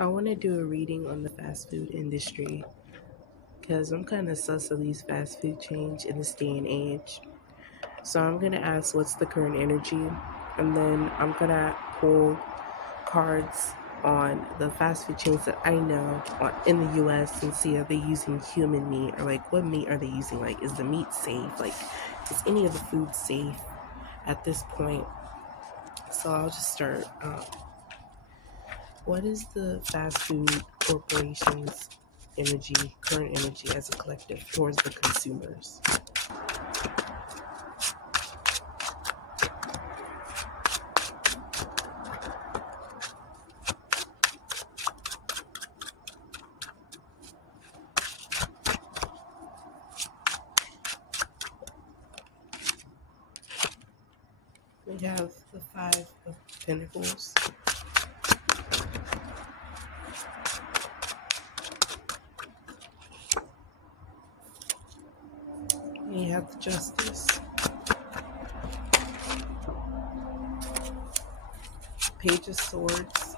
I want to do a reading on the fast food industry because I'm kind of sus of these fast food chains in this day and age. So I'm going to ask what's the current energy, and then I'm going to pull cards on the fast food chains that I know in the US and see are they using human meat, or like what meat are they using? Like, is the meat safe? Like, is any of the food safe at this point? So I'll just start. What is the fast food corporation's energy, current energy as a collective towards the consumers? We have the Five of Pentacles. We have the Justice. Page of Swords.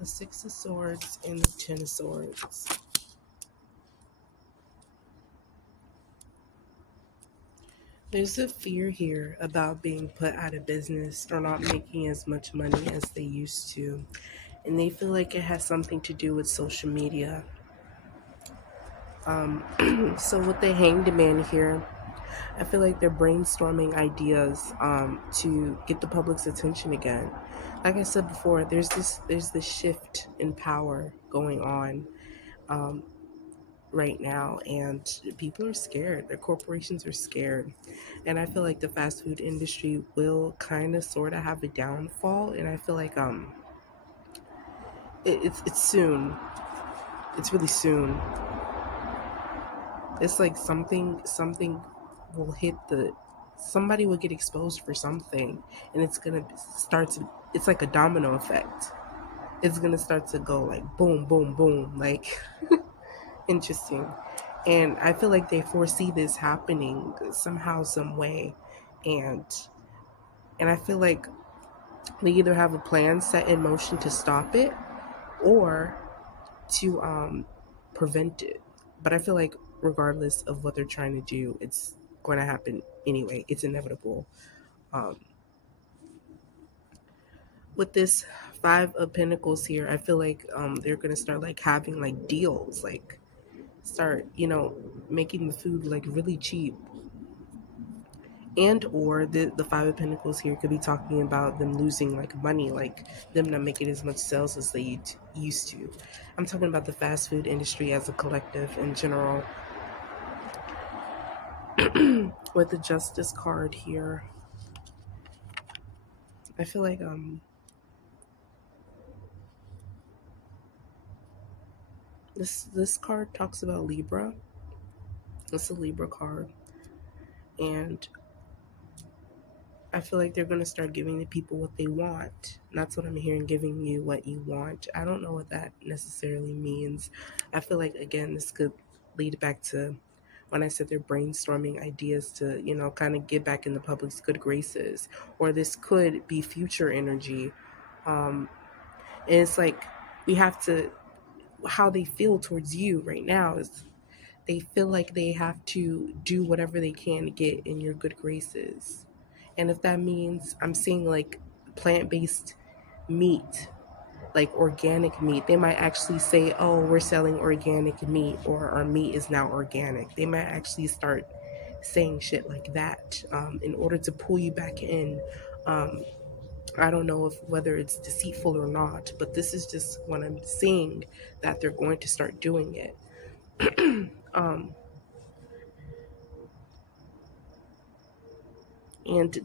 The Six of Swords and the Ten of Swords. There's a fear here about being put out of business or not making as much money as they used to. And they feel like it has something to do with social media. So with the Hanged Man here, I feel like they're brainstorming ideas to get the public's attention again. Like I said before, there's this shift in power going on right now, and people are scared. Their corporations are scared, and I feel like the fast food industry will kind of sort of have a downfall. And I feel like it's soon. It's really soon. It's like something will hit the somebody will get exposed for something, and it's gonna start to it's like a domino effect. It's gonna start to go like boom boom boom, like interesting. And I feel like they foresee this happening somehow, some way. And and I feel like they either have a plan set in motion to stop it or to prevent it. But I feel like regardless of what they're trying to do, it's going to happen anyway. It's inevitable. Um, with this Five of Pentacles here, I feel like they're going to start like having like deals, like start making the food like really cheap. And or the Five of Pentacles here could be talking about them losing like money, like them not making as much sales as they used to. I'm talking about the fast food industry as a collective in general. With the Justice card here, I feel like this card talks about Libra. It's a Libra card, and I feel like they're gonna start giving the people what they want. And that's what I'm hearing, giving you what you want. I don't know what that necessarily means. I feel like again this could lead back to when I said they're brainstorming ideas to, kind of get back in the public's good graces. Or this could be future energy. Um, and it's like we have to how they feel towards you right now is they feel like they have to do whatever they can to get in your good graces. And if that means I'm seeing like plant-based meat, like organic meat, they might actually say, oh, we're selling organic meat, or our meat is now organic. They might actually start saying shit like that in order to pull you back in. um, I don't know if whether it's deceitful or not, but this is just what I'm seeing, that they're going to start doing it. um, and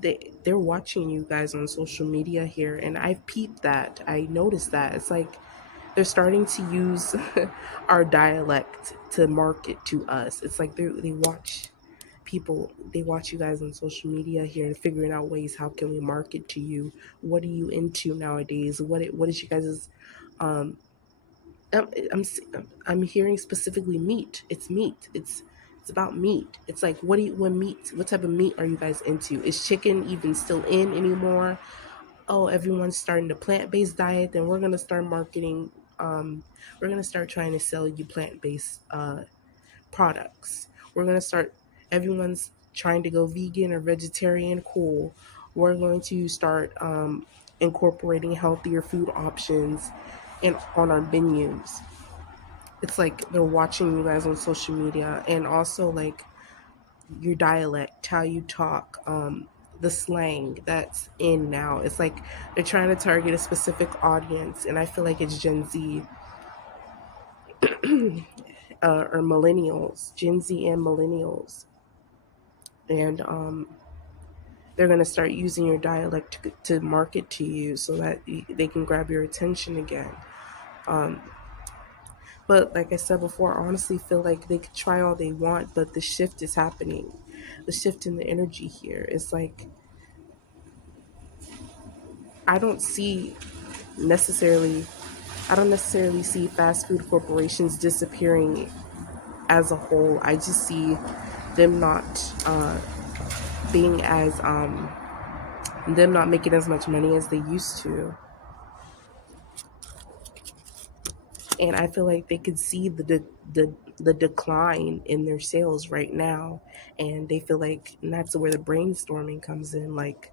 they're watching you guys on social media here, and I've peeped that. I noticed that it's like they're starting to use our dialect to market to us. It's like they watch people, they watch you guys on social media here and figuring out ways, how can we market to you? What are you into nowadays? What is you guys' um I'm I'm hearing specifically meat. It's meat. It's about meat. It's like what type of meat are you guys into? Is chicken even still in anymore? oh, everyone's starting a plant-based diet, then we're going to start marketing, we're going to start trying to sell you plant-based products. We're going to start, everyone's trying to go vegan or vegetarian, cool. We're going to start incorporating healthier food options in on our menus. It's like they're watching you guys on social media, and also like your dialect, how you talk, the slang that's in now. It's like they're trying to target a specific audience, and I feel like it's Gen Z or millennials, Gen Z and millennials, and they're going to start using your dialect to market to you so that they can grab your attention again. Um, but like I said before, I honestly feel like they could try all they want, but the shift is happening. The shift in the energy here is like I don't see necessarily I don't necessarily see fast food corporations disappearing as a whole. I just see them not being as them not making as much money as they used to. And I feel like they could see the decline in their sales right now, and they feel like, and that's where the brainstorming comes in. Like,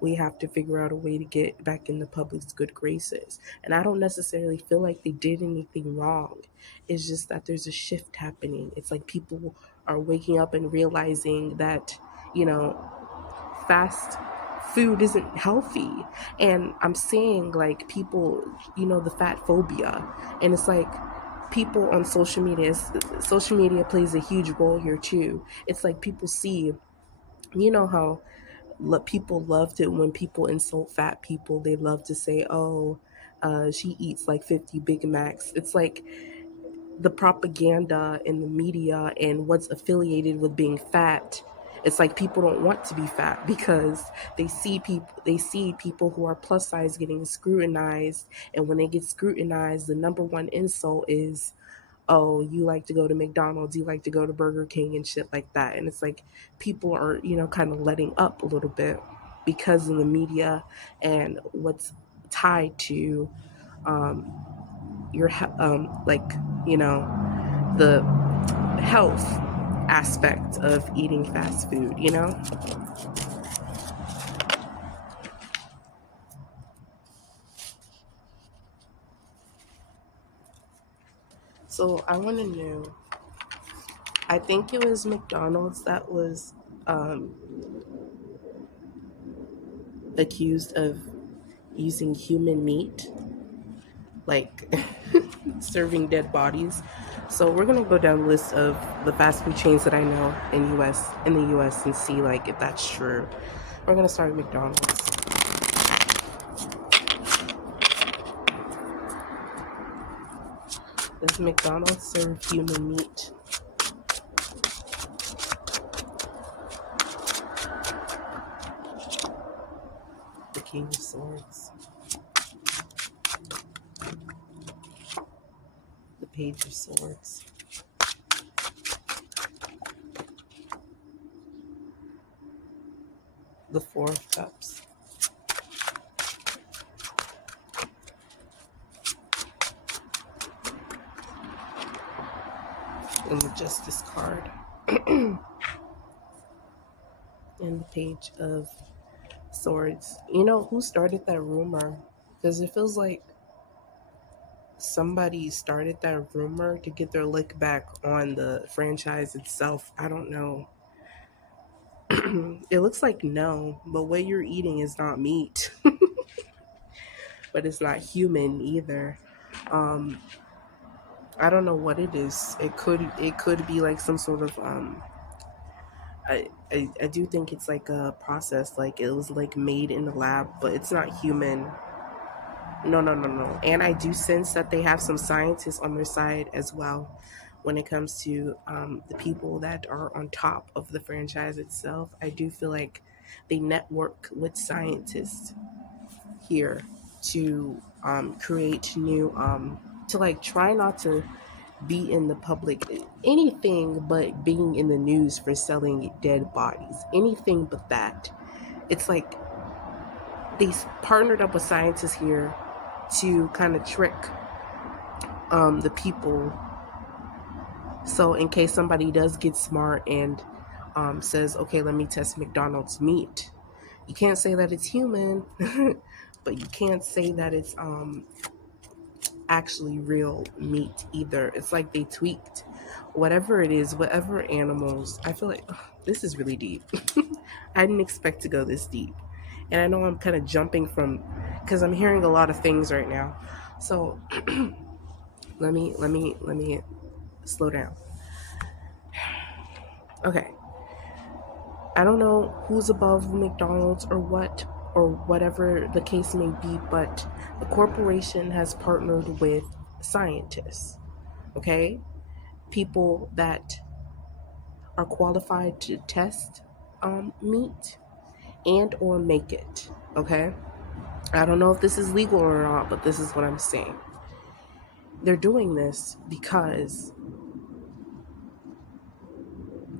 we have to figure out a way to get back in the public's good graces. And I don't necessarily feel like they did anything wrong. It's just that there's a shift happening. It's like people are waking up and realizing that, you know, fast food isn't healthy. And I'm seeing like people, the fat phobia. And it's like people on social media plays a huge role here too. It's like people see, how people loved it when people insult fat people. They love to say, oh, she eats like 50 Big Macs. It's like the propaganda in the media and what's affiliated with being fat. It's like people don't want to be fat because they see people who are plus size getting scrutinized, and when they get scrutinized, the number one insult is, oh, you like to go to McDonald's, you like to go to Burger King and shit like that. And it's like people are, kind of letting up a little bit because of the media and what's tied to your like, the health aspect of eating fast food. So I want to know, I think it was McDonald's that was um, accused of using human meat, like serving dead bodies. So we're gonna go down the list of the fast food chains that I know in the US and see like if that's true. We're gonna start with McDonald's. Does McDonald's serve human meat? The King of Swords. The Page of Swords. The Four of Cups. And the Justice card. And the Page of Swords. You know who started that rumor? Because it feels like somebody started that rumor to get their lick back on the franchise itself. I don't know. It looks like no, but what you're eating is not meat, but it's not human either. Um, I don't know what it is. It could be like some sort of I do think it's like a process, like it was like made in the lab, but it's not human. No, no, no, no. And I do sense that they have some scientists on their side as well when it comes to the people that are on top of the franchise itself. I do feel like they network with scientists here to create new, to like try not to be in the public anything but being in the news for selling dead bodies, anything but that. It's like they partnered up with scientists here to kind of trick the people. So in case somebody does get smart and says, okay, let me test McDonald's meat, you can't say that it's human, but you can't say that it's actually real meat either. It's like they tweaked whatever it is, whatever animals. I feel like this is really deep. I didn't expect to go this deep. And I know I'm kind of jumping from, because I'm hearing a lot of things right now. So let me slow down. Okay. I don't know who's above McDonald's or what, or whatever the case may be, but the corporation has partnered with scientists, okay? People that are qualified to test meat and or make it, okay? I don't know if this is legal or not, but this is what I'm saying. They're doing this because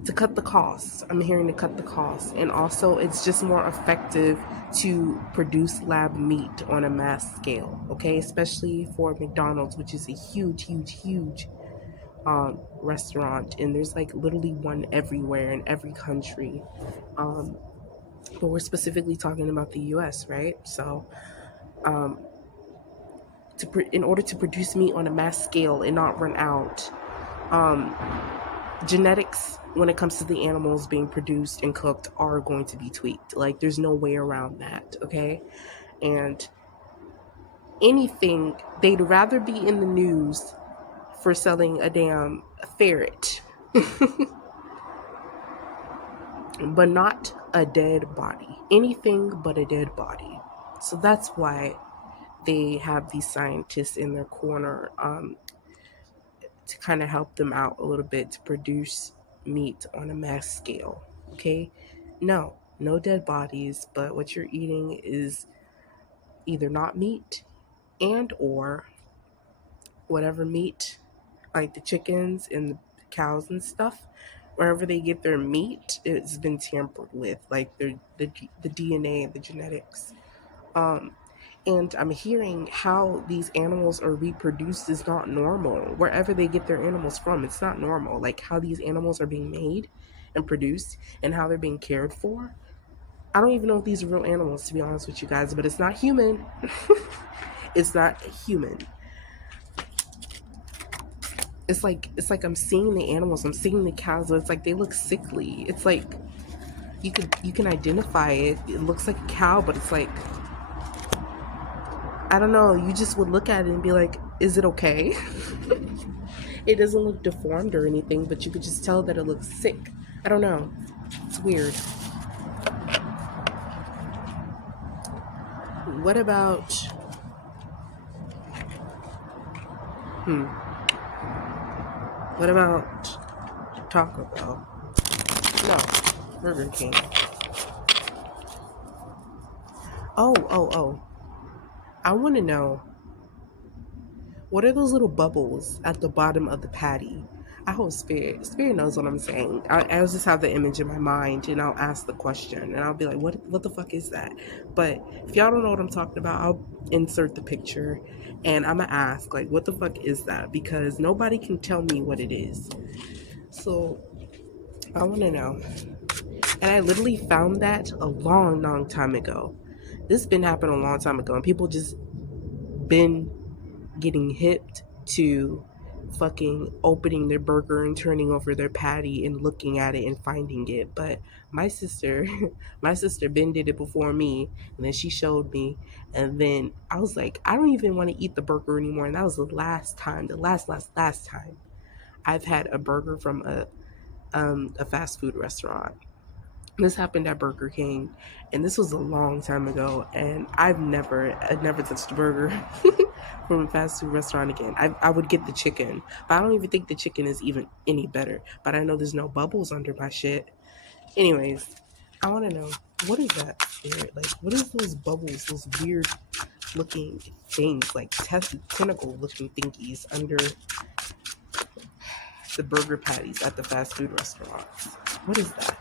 to cut the costs. I'm hearing to cut the costs. And also, it's just more effective to produce lab meat on a mass scale, okay? Especially for McDonald's, which is a huge restaurant. And there's like literally one everywhere in every country. But we're specifically talking about the US, right? So, in order to produce meat on a mass scale and not run out, genetics when it comes to the animals being produced and cooked are going to be tweaked. Like there's no way around that, okay? And anything, they'd rather be in the news for selling a damn ferret but not a dead body. Anything but a dead body. So that's why they have these scientists in their corner to kind of help them out a little bit to produce meat on a mass scale. Okay? No dead bodies, but what you're eating is either not meat and or whatever meat, like the chickens and the cows and stuff, wherever they get their meat, it's been tampered with, like the DNA, the genetics. And I'm hearing how these animals are reproduced is not normal. Wherever they get their animals from, it's not normal. Like how these animals are being made and produced and how they're being cared for. I don't even know if these are real animals, to be honest with you guys, but it's not human. It's not human. It's like I'm seeing the animals, I'm seeing the cows, but it's like they look sickly. It's like you can identify it. It looks like a cow, but it's like, I don't know, you just would look at it and be like, is it okay? It doesn't look deformed or anything, but you could just tell that it looks sick. I don't know. It's weird. What about... What about Taco Bell? No, Burger King. Oh. I want to know, what are those little bubbles at the bottom of the patty? I hope Spirit knows what I'm saying. I'll just have the image in my mind and I'll ask the question and I'll be like, what the fuck is that? But if y'all don't know what I'm talking about, I'll insert the picture and I'm gonna ask, like, what the fuck is that? Because nobody can tell me what it is. So I want to know. And I literally found that a long time ago. This been happening a long time ago and people just been getting hipped to fucking opening their burger and turning over their patty and looking at it and finding it. But my sister Ben did it before me, and then she showed me, and then I was like, I don't even want to eat the burger anymore. And that was the last time I've had a burger from a fast food restaurant. This happened at Burger King, and this was a long time ago, and I'd never touched a burger from a fast food restaurant again. I would get the chicken, but I don't even think the chicken is even any better. But I know there's no bubbles under my shit. Anyways, I want to know, what is that spirit? Like, what is those bubbles, those weird looking things, like tentacle looking thingies under the burger patties at the fast food restaurants? What is that?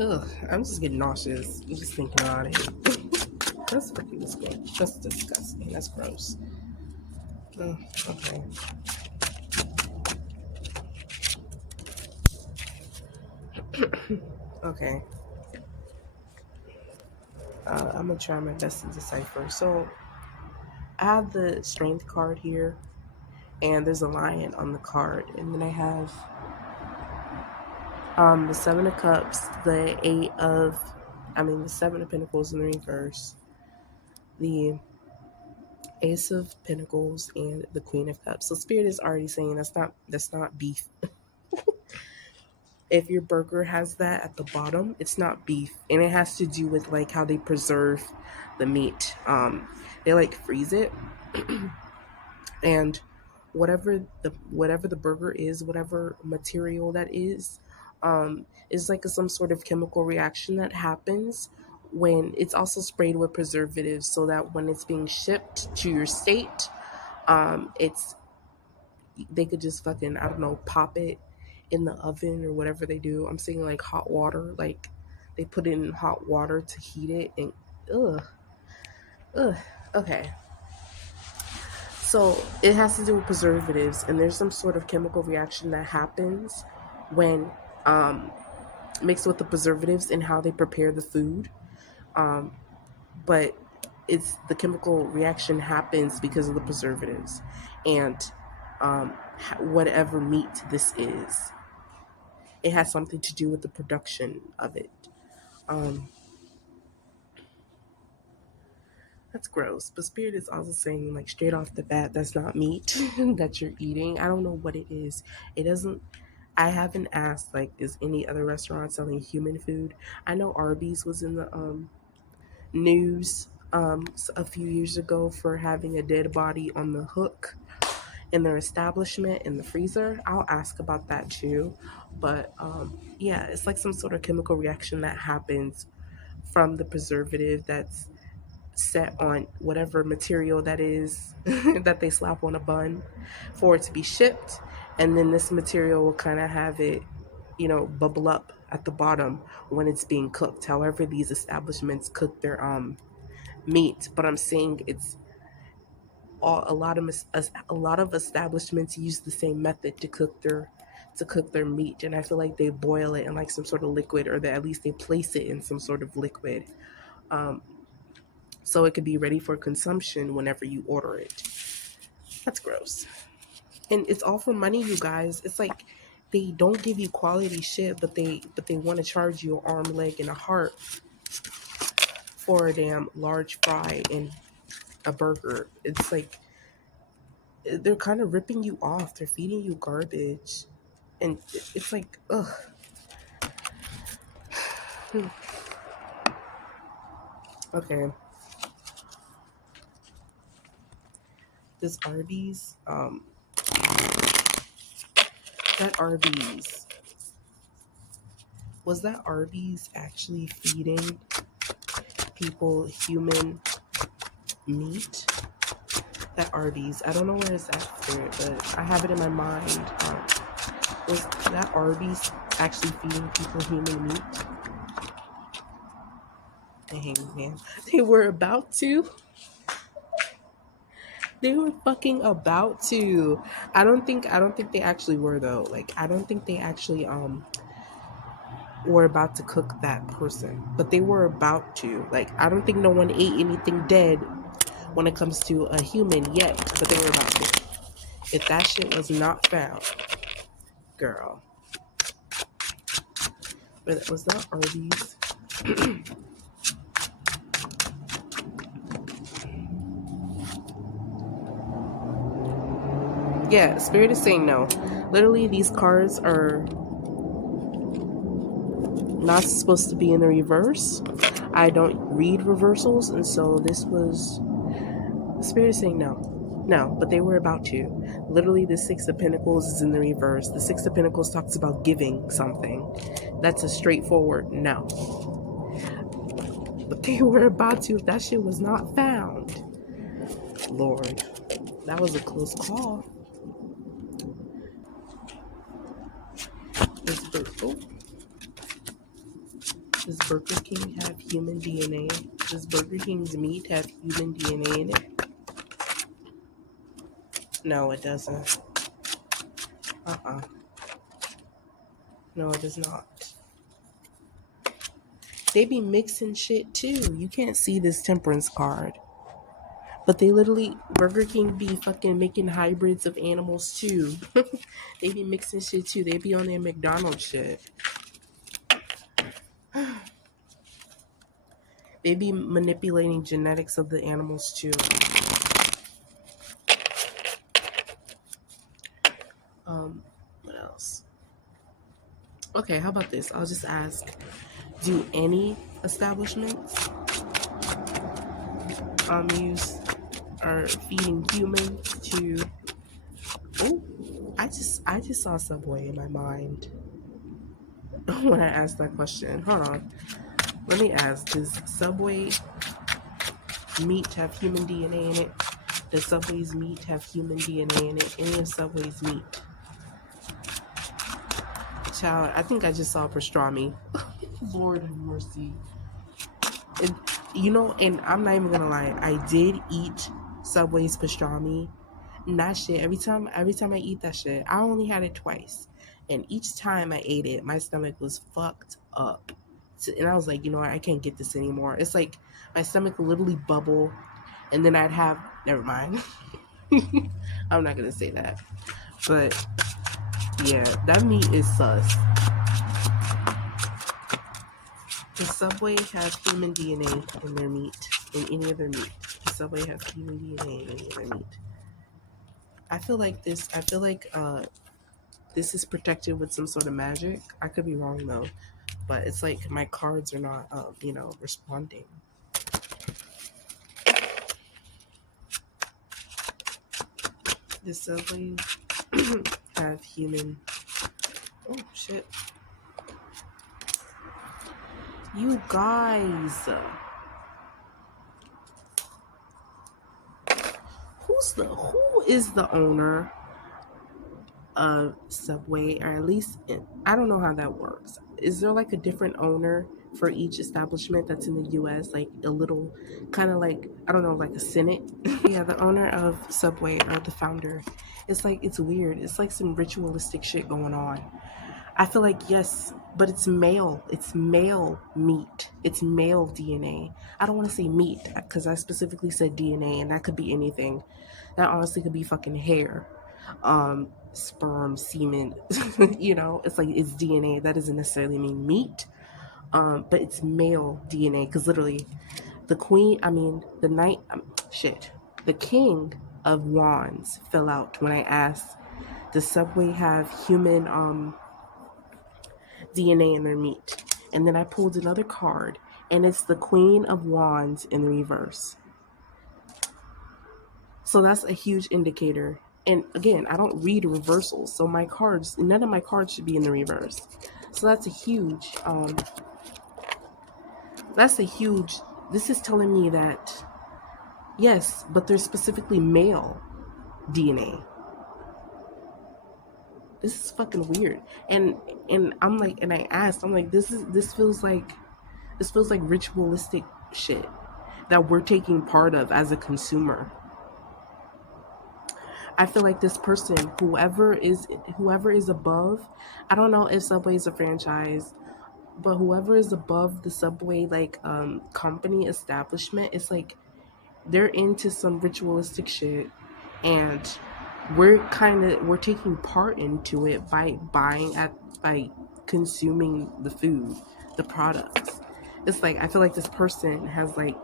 Ugh, I'm just getting nauseous. I'm just thinking about it. That's fucking disgusting. That's disgusting. That's gross. Ugh, okay. Okay. I'm gonna try my best to decipher. So I have the strength card here, and there's a lion on the card, and then I have the Seven of Cups, the Seven of Pentacles in the reverse, the Ace of Pentacles, and the Queen of Cups. So Spirit is already saying that's not beef. If your burger has that at the bottom, it's not beef, and it has to do with like how they preserve the meat. They like freeze it, and whatever the burger is, whatever material that is like some sort of chemical reaction that happens when it's also sprayed with preservatives, so that when it's being shipped to your state, it's they could just fucking, I don't know, pop it in the oven or whatever they do. I'm saying like hot water, like they put it in hot water to heat it, and ugh, ugh. Okay, so it has to do with preservatives, and there's some sort of chemical reaction that happens when mixed with the preservatives and how they prepare the food. Um, but it's the chemical reaction happens because of the preservatives, and whatever meat this is, it has something to do with the production of it. Um, that's gross. But Spirit is also saying, like, straight off the bat, that's not meat that you're eating. I don't know what it is. It doesn't. I haven't asked, like, is any other restaurant selling human food? I know Arby's was in the news a few years ago for having a dead body on the hook in their establishment in the freezer. I'll ask about that too. But yeah, it's like some sort of chemical reaction that happens from the preservative that's set on whatever material that is that they slap on a bun for it to be shipped. And then this material will kind of have it, bubble up at the bottom when it's being cooked. However, these establishments cook their meat, but I'm saying it's a lot of establishments use the same method to cook their meat, and I feel like they boil it in like some sort of liquid, or that at least they place it in some sort of liquid, um, so it could be ready for consumption whenever you order it. That's gross, and it's all for money, you guys. It's like they don't give you quality shit, but they want to charge you an arm, leg, and a heart for a damn large fry and a burger. It's like they're kind of ripping you off. They're feeding you garbage, and it's like, ugh. Okay, this Arby's, that Arby's, was that Arby's actually feeding people human meat? That Arby's, I don't know where it's at for it, but I have it in my mind. Was that Arby's actually feeding people human meat? Dang, man. They were about to. They were fucking about to. I don't think they actually were though. Like, I don't think they actually were about to cook that person. But they were about to. Like, I don't think no one ate anything dead when it comes to a human yet, but they were about to. If that shit was not found, girl. But was that Arby's? Yeah, Spirit is saying no. Literally, these cards are not supposed to be in the reverse. I don't read reversals, and so this was. Spirit is saying no. No, but they were about to. Literally, the Six of Pentacles is in the reverse. The Six of Pentacles talks about giving something. That's a straightforward no. But they were about to if that shit was not found. Lord, that was a close call. Oh. Does Burger King have human DNA? Does Burger King's meat have human DNA in it? No, it doesn't. No, it does not. They be mixing shit too. You can't see this temperance card. But they literally, Burger King be fucking making hybrids of animals too. They be mixing shit too. They be on their McDonald shit. They be manipulating genetics of the animals too. What else? Okay, how about this? I'll just ask, do any establishments are feeding humans to... Oh, I just saw Subway in my mind when I asked that question. Hold on. Let me ask, does Subway meat have human DNA in it? Does Subway's meat have human DNA in it? Any of Subway's meat? Child, I think I just saw pastrami. Lord have mercy. And, and I'm not even gonna lie, I did eat Subway's pastrami. And that shit, every time I eat that shit, I only had it twice. And each time I ate it, my stomach was fucked up. And I was like, you know what, I can't get this anymore. It's like my stomach would literally bubble, and then I'd have... Never mind. I'm not gonna say that. But yeah, that meat is sus. Does Subway have human DNA in their meat? In any of their meat? Does Subway have human DNA in any of their meat? I feel like this is protected with some sort of magic. I could be wrong though, but it's like my cards are not responding. Does Subway have human... Oh shit. You guys, who is the owner of Subway? Or at least, I don't know how that works. Is there like a different owner for each establishment that's in the US? Like a little kind of like, I don't know, like a Senate? Yeah, the owner of Subway, or the founder. It's like, it's weird. It's like some ritualistic shit going on. I feel like, yes, but it's male. It's male meat. It's male DNA. I don't want to say meat because I specifically said DNA, and that could be anything. That honestly could be fucking hair, sperm, semen. It's like, it's DNA. That doesn't necessarily mean meat, but it's male DNA because literally the the king of wands fell out when I asked, does Subway have human DNA in their meat? And then I pulled another card, and it's the Queen of Wands in reverse. So that's a huge indicator. And again, I don't read reversals, so none of my cards should be in the reverse. So that's a huge, this is telling me that, yes, but there's specifically male DNA. This is fucking weird. And I'm like, and I asked, I'm like, this feels like ritualistic shit that we're taking part of as a consumer. I feel like this person, whoever is above, I don't know if Subway is a franchise, but whoever is above the Subway company establishment, it's like they're into some ritualistic shit, and we're taking part into it by consuming the food, the products. It's like, I feel like this person has like,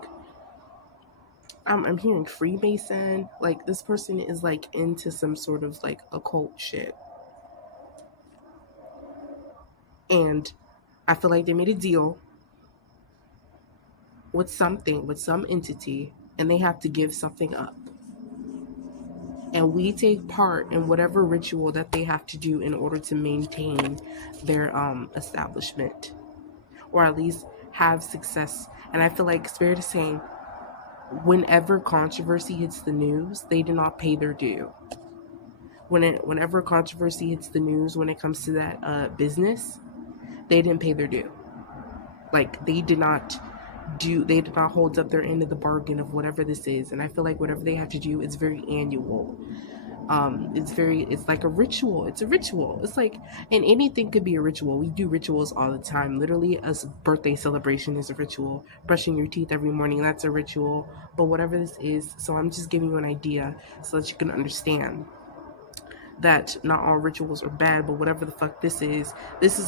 I'm hearing Freemason. Like, this person is like into some sort of like occult shit. And I feel like they made a deal with some entity, and they have to give something up. And we take part in whatever ritual that they have to do in order to maintain their establishment, or at least have success. And I feel like it's fair to say, whenever controversy hits the news, they do not pay their due. Whenever controversy hits the news when it comes to that business, they didn't pay their due. Like, they did not hold up their end of the bargain of whatever this is. And I feel like whatever they have to do is very annual. It's like a ritual. It's a ritual. It's like, and anything could be a ritual. We do rituals all the time. Literally, a birthday celebration is a ritual. Brushing your teeth every morning, that's a ritual. But whatever this is, so I'm just giving you an idea so that you can understand that not all rituals are bad, but whatever the fuck this is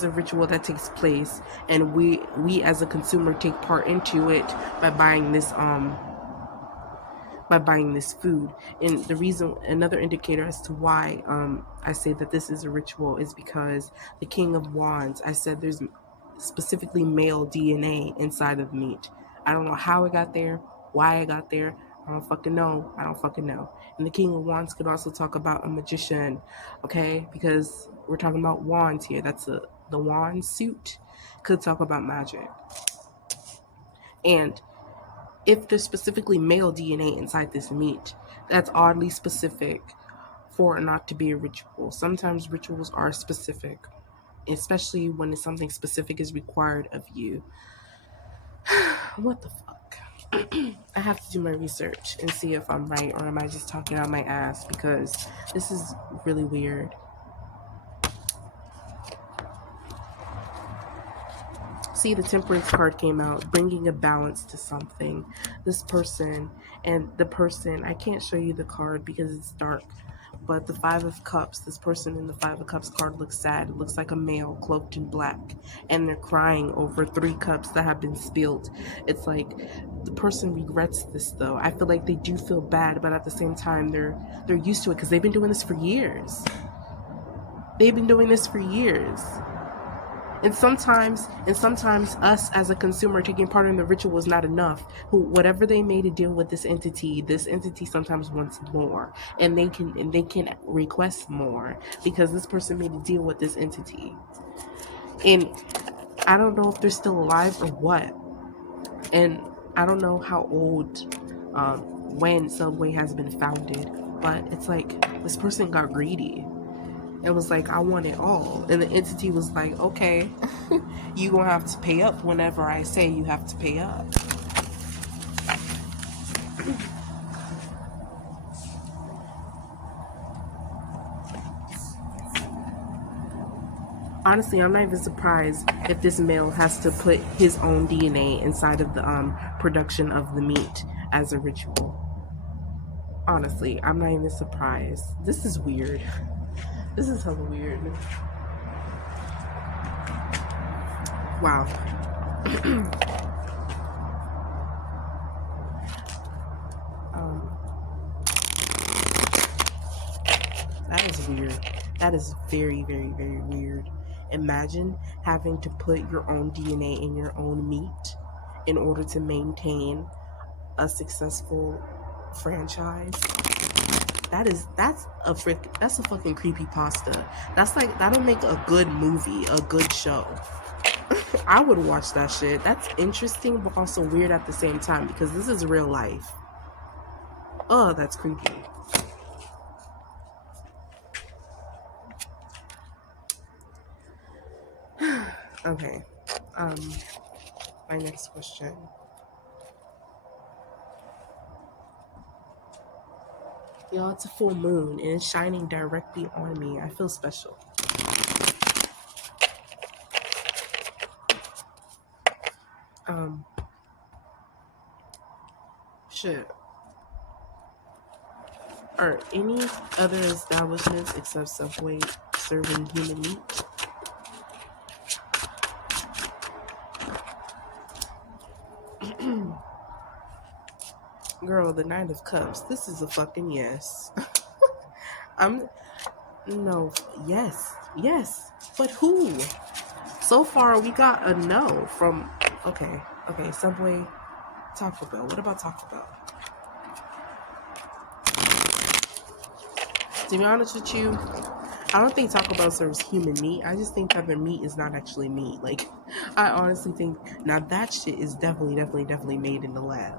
a ritual that takes place, and we as a consumer take part into it by buying this food. And the reason, another indicator as to why I say that this is a ritual, is because the King of Wands, I said there's specifically male DNA inside of meat. I don't know how it got there, why it got there. I don't fucking know. And the King of Wands could also talk about a magician, okay? Because we're talking about wands here. That's the wand suit. Could talk about magic. And if there's specifically male DNA inside this meat, that's oddly specific for it not to be a ritual. Sometimes rituals are specific, especially when something specific is required of you. What the fuck? I have to do my research and see if I'm right, or am I just talking out my ass, because this is really weird. See, the Temperance card came out, bringing a balance to something. This person, I can't show you the card because it's dark, but the Five of Cups, this person in the Five of Cups card looks sad. It looks like a male cloaked in black, and they're crying over 3 cups that have been spilled. It's like the person regrets this, though. I feel like they do feel bad, but at the same time, they're used to it because they've been doing this for years. And sometimes us as a consumer taking part in the ritual is not enough. Whatever they made to deal with this entity sometimes wants more, and they can request more because this person made a deal with this entity. And I don't know if they're still alive or what. And I don't know how old when Subway has been founded, but it's like this person got greedy. It was like, I want it all. And the entity was like, okay, you gonna have to pay up whenever I say you have to pay up. Honestly, I'm not even surprised if this male has to put his own DNA inside of the production of the meat as a ritual. Honestly, I'm not even surprised. This is weird. This is hella weird. Wow. That is weird. That is very, very, very weird. Imagine having to put your own DNA in your own meat in order to maintain a successful franchise. That's a fucking creepypasta. That'll make a good movie, a good show. I would watch that shit. That's interesting, but also weird at the same time, because this is real life. Oh, that's creepy. Okay. My next question. Y'all, it's a full moon and it's shining directly on me. I feel special. Shit. Are any other establishments except Subway serving human meat? Girl, the Nine of Cups. This is a fucking yes. Yes. But who? So far, we got a no from. Okay. Subway, TacoBell. What about TacoBell? To be honest with you, I don't think Taco Bell serves human meat. I just think that their meat is not actually meat. Like, I honestly think now that shit is definitely made in the lab.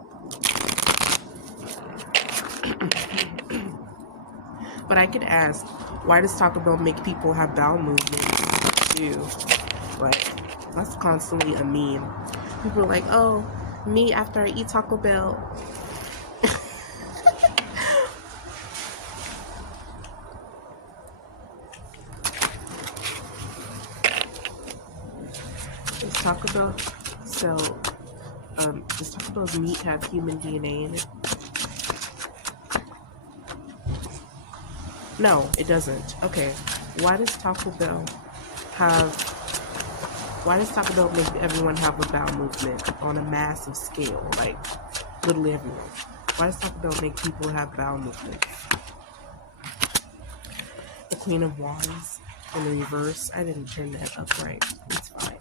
But I could ask, why does Taco Bell make people have bowel movements too? Like, That's constantly a meme. People are like, oh, me after I eat Taco Bell. Is Taco Bell so does Taco Bell's meat have human DNA in it? No, it doesn't. Okay. Why does Taco Bell have why does Taco Bell make everyone have a bowel movement on a massive scale? Like literally everyone. Why does Taco Bell make people have bowel movements? The Queen of Wands in the reverse. I didn't turn that up right. It's fine.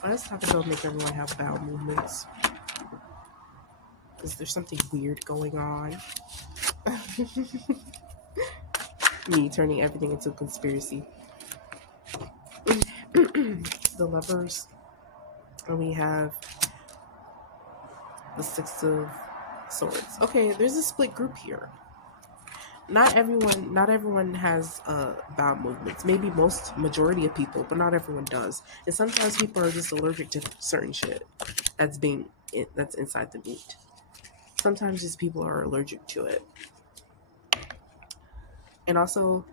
Why does Taco Bell make everyone have bowel movements? Is there something weird going on? Me turning everything into a conspiracy. The Lovers. And we have the Six of Swords. Okay, there's a split group here. Not everyone has bowel movements. Maybe majority of people, but not everyone does. And sometimes people are just allergic to certain shit that's inside the meat. Sometimes just people are allergic to it. And also,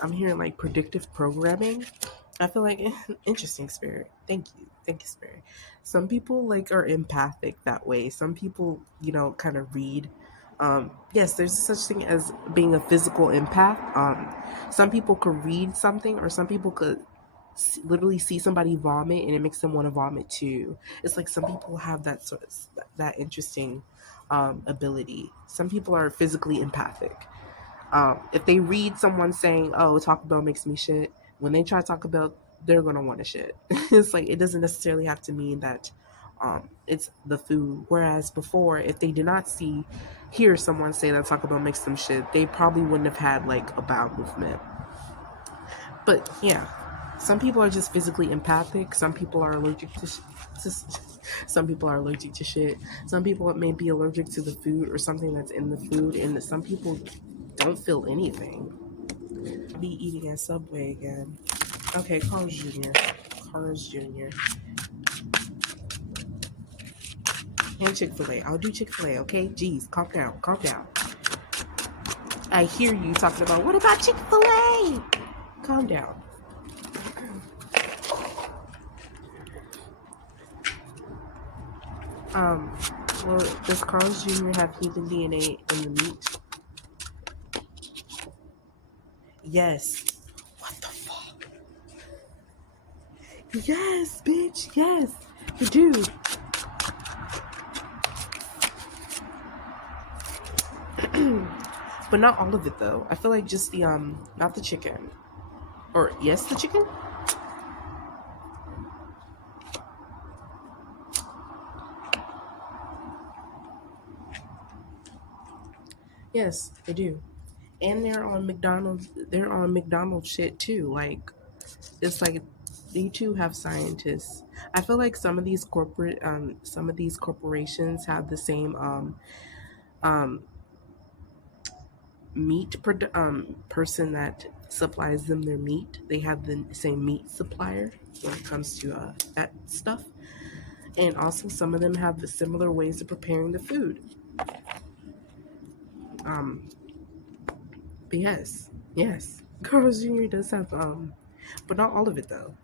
I'm hearing like predictive programming. I feel like interesting, Spirit. Thank you, Spirit. Some people like are empathic that way. Some people, kind of read. Yes, there's such thing as being a physical empath. Some people could read something, or some people could literally see somebody vomit, and it makes them want to vomit too. It's like some people have that sort of that interesting ability. Some people are physically empathic. If they read someone saying, "Oh, Taco Bell makes me shit," when they try Taco Bell, they're gonna want to shit. It's like it doesn't necessarily have to mean that it's the food. Whereas before, if they did not hear someone say that Taco Bell makes them shit, they probably wouldn't have had like a bowel movement. But yeah, some people are just physically empathic. Some people are allergic to some people are allergic to shit. Some people may be allergic to the food or something that's in the food, and some people don't feel anything. I'll be eating at Subway again. Okay, Carl's Jr. Carl's Jr. And Chick-fil-A. I'll do Chick-fil-A, okay? Jeez, calm down, calm down. I hear you talking about, what about Chick-fil-A? Calm down. Well, does Carl's Jr. have human DNA in the meat? Yes. What the fuck? Yes, bitch, yes. You do. But not all of it though. I feel like just the not the chicken. Or yes, the chicken? Yes, they do. And they're on McDonald's shit too. Like it's like they too have scientists. I feel like some of these corporations have the same um person that supplies them their meat. They have the same meat supplier when it comes to that stuff. And also some of them have the similar ways of preparing the food. But yes, Carl's Jr. does have but not all of it though.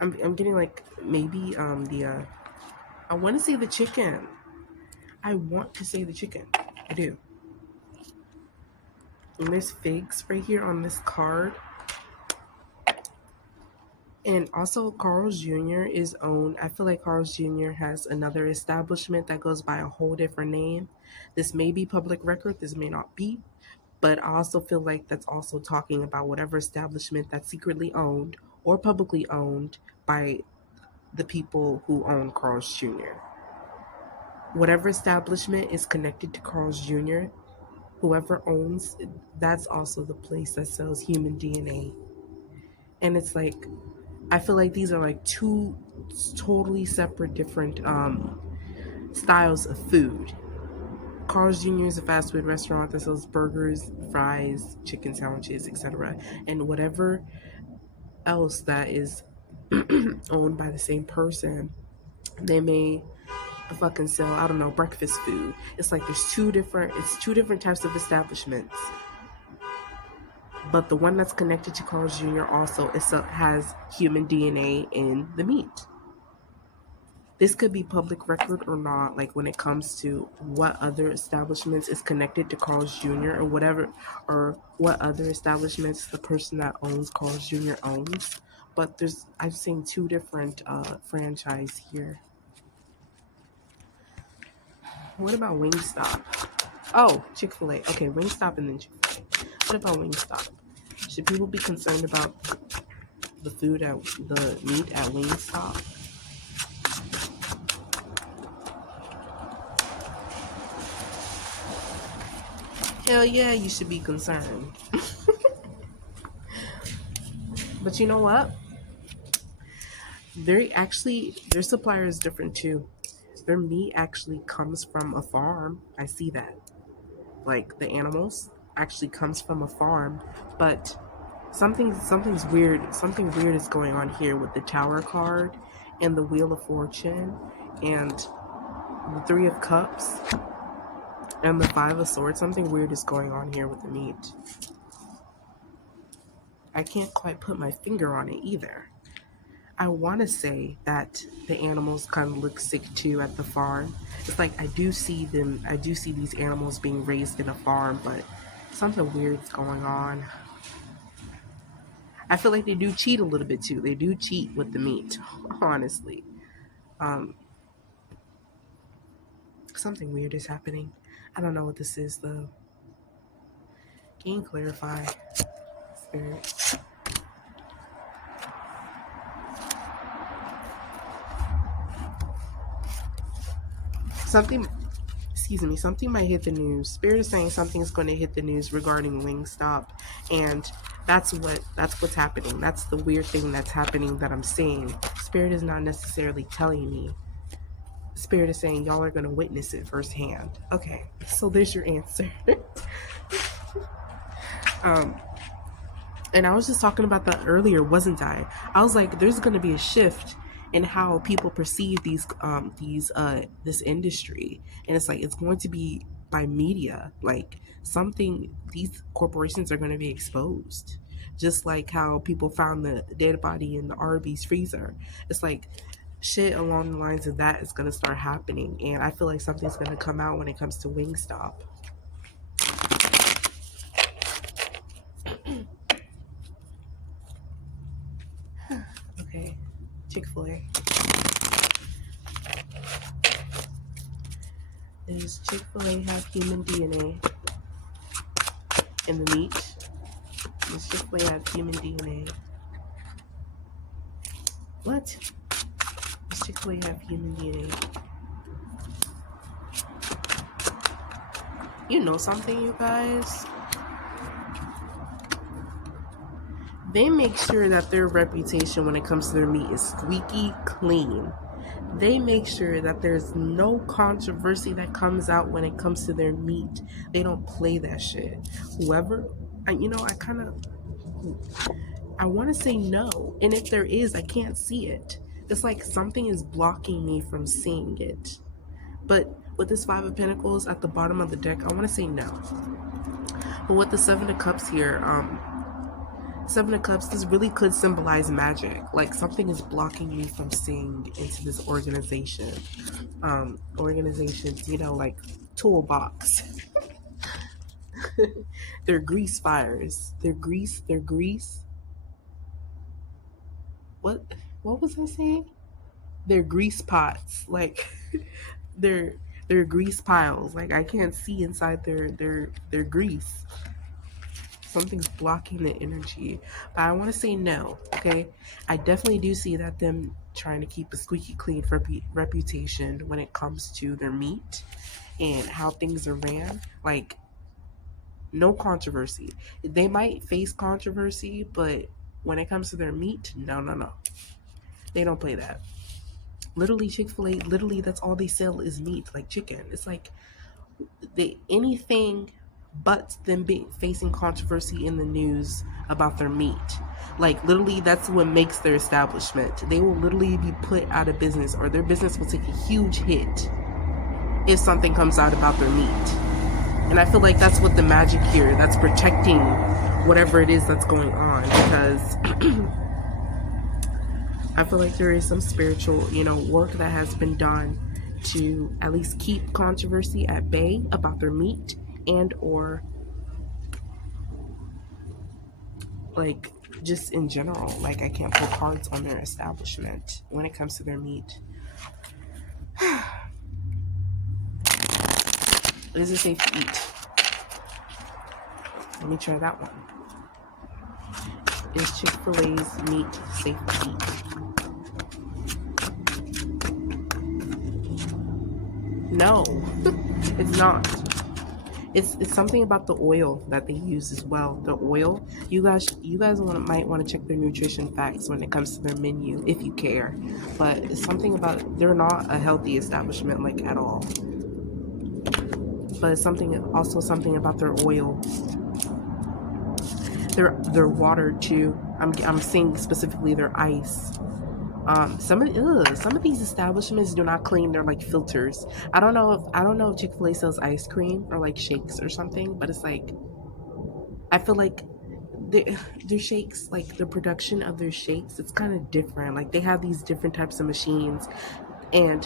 I'm getting like maybe the I want to say the chicken. I want to say the chicken. I do. And there's figs right here on this card. And also Carl's Jr. is owned. I feel like Carl's Jr. has another establishment that goes by a whole different name. This may be public record, this may not be. But I also feel like that's also talking about whatever establishment that's secretly owned or publicly owned by the people who own Carl's Jr. Whatever establishment is connected to Carl's Jr., whoever owns, that's also the place that sells human DNA. And it's like, I feel like these are like two totally separate, different styles of food. Carl's Jr. is a fast food restaurant that sells burgers, fries, chicken sandwiches, etc. And whatever else that is owned by the same person. They may fucking sell, I don't know, breakfast food. It's like there's two different types of establishments. But the one that's connected to Carl's Jr. also has human DNA in the meat. This could be public record or not, like when it comes to what other establishments is connected to Carl's Jr. or whatever, or what other establishments the person that owns Carl's Jr. owns. But I've seen two different franchise here. What about Wingstop? Oh, Chick-fil-A. Okay, Wingstop and then Chick-fil-A. What about Wingstop? Should people be concerned about the meat at Wingstop? Hell yeah, you should be concerned. But you know what? Their supplier is different too. Their meat actually comes from a farm. I see that. Like the animals actually comes from a farm, but something's weird. Something weird is going on here with the Tower card and the Wheel of Fortune and the Three of Cups and the Five of Swords. Something weird is going on here with the meat. I can't quite put my finger on it either. I want to say that the animals kind of look sick too at the farm. It's like I do see these animals being raised in a farm, but something weird's going on. I feel like they do cheat a little bit too. They do cheat with the meat, honestly. Something weird is happening. I don't know what this is though. Can you clarify, Spirit? Something might hit the news. Spirit is saying something's going to hit the news regarding Wingstop, and that's what's happening. That's the weird thing that's happening that I'm seeing. Spirit is not necessarily telling me. Spirit is saying y'all are going to witness it firsthand. Okay, so there's your answer. And I was just talking about that earlier, wasn't I? I was like, there's going to be a shift in how people perceive this industry, and it's like it's going to be by media. Like these corporations are going to be exposed, just like how people found the dead body in the Arby's freezer. It's like shit along the lines of that is going to start happening, and I feel like something's going to come out when it comes to Wingstop. Okay, Chick-fil-A. Does Chick-fil-A have human DNA in the meat? Does Chick-fil-A have human DNA? What? Does Chick-fil-A have human DNA? You know something, you guys? They make sure that their reputation when it comes to their meat is squeaky clean. They make sure that there's no controversy that comes out when it comes to their meat. They don't play that shit. Whoever, I want to say no. And if there is, I can't see it. It's like something is blocking me from seeing it. But with this Five of Pentacles at the bottom of the deck, I want to say no. But with the Seven of Cups here, Seven of Cups, this really could symbolize magic. Like something is blocking me from seeing into this organization. Organizations, like toolbox. They're grease fires. They're grease. What was I saying? They're grease pots. Like they're grease piles. Like I can't see inside their grease. Something's blocking the energy. But I want to say no, okay? I definitely do see that them trying to keep a squeaky clean reputation when it comes to their meat and how things are ran. Like, no controversy. They might face controversy, but when it comes to their meat, no. They don't play that. Literally, Chick-fil-A, that's all they sell is meat, like chicken. It's like anything but them facing controversy in the news about their meat. Like, literally, that's what makes their establishment. They will literally be put out of business, or their business will take a huge hit if something comes out about their meat. And I feel like that's what the magic here, that's protecting whatever it is that's going on, because I feel like there is some spiritual, work that has been done to at least keep controversy at bay about their meat, and or like just in general. Like, I can't pull cards on their establishment when it comes to their meat. Is it safe to eat? Let me try that one. Is Chick-fil-A's meat safe to eat? No, it's not. It's something about the oil that they use as well. The oil, you guys might want to check their nutrition facts when it comes to their menu if you care. But it's something about, they're not a healthy establishment, like, at all. But it's something about their oil. Their water too. I'm saying specifically their ice. Some of these establishments do not clean their, like, filters. I don't know if Chick-fil-A sells ice cream or, like, shakes or something, but it's like, I feel like their shakes, like, the production of their shakes, it's kind of different. Like, they have these different types of machines, and